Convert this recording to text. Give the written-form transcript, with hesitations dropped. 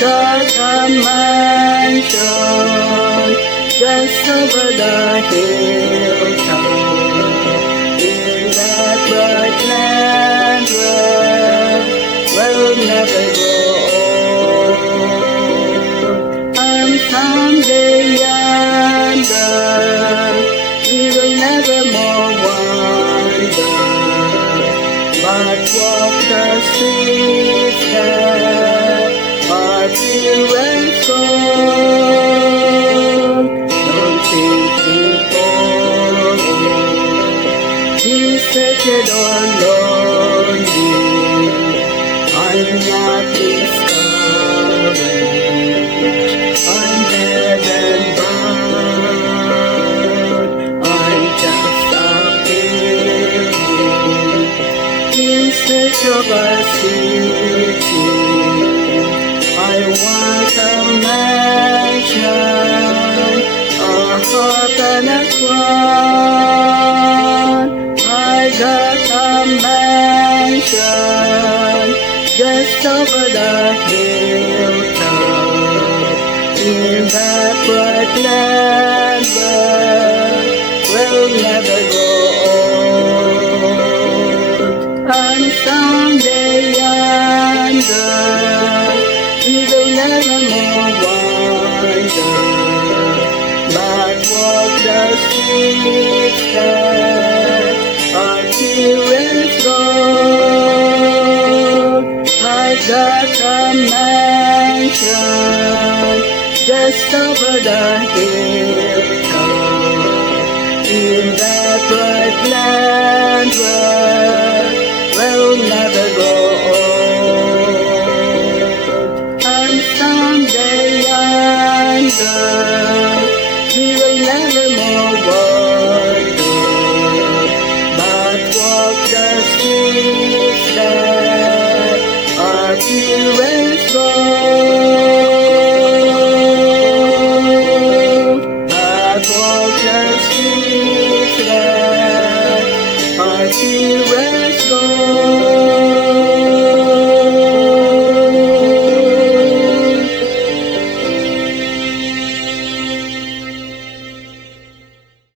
got a mansion just over the hilltop in that bright land where we'll never grow old. And someday yonder we will never more wander, but walk the streets that are pure and gold. Don't think before be second or lonely. I'm not discouraged. I'm heaven bound. I'm just a pilgrim in search of a city. I want a mansion, a heart and a crown. I got a mansion just over the hilltop in that bright land where we'll never grow old. And someday yonder we will never more wander, but walk the streets that are pure as gold. I got a mansion just over the hilltop in that bright land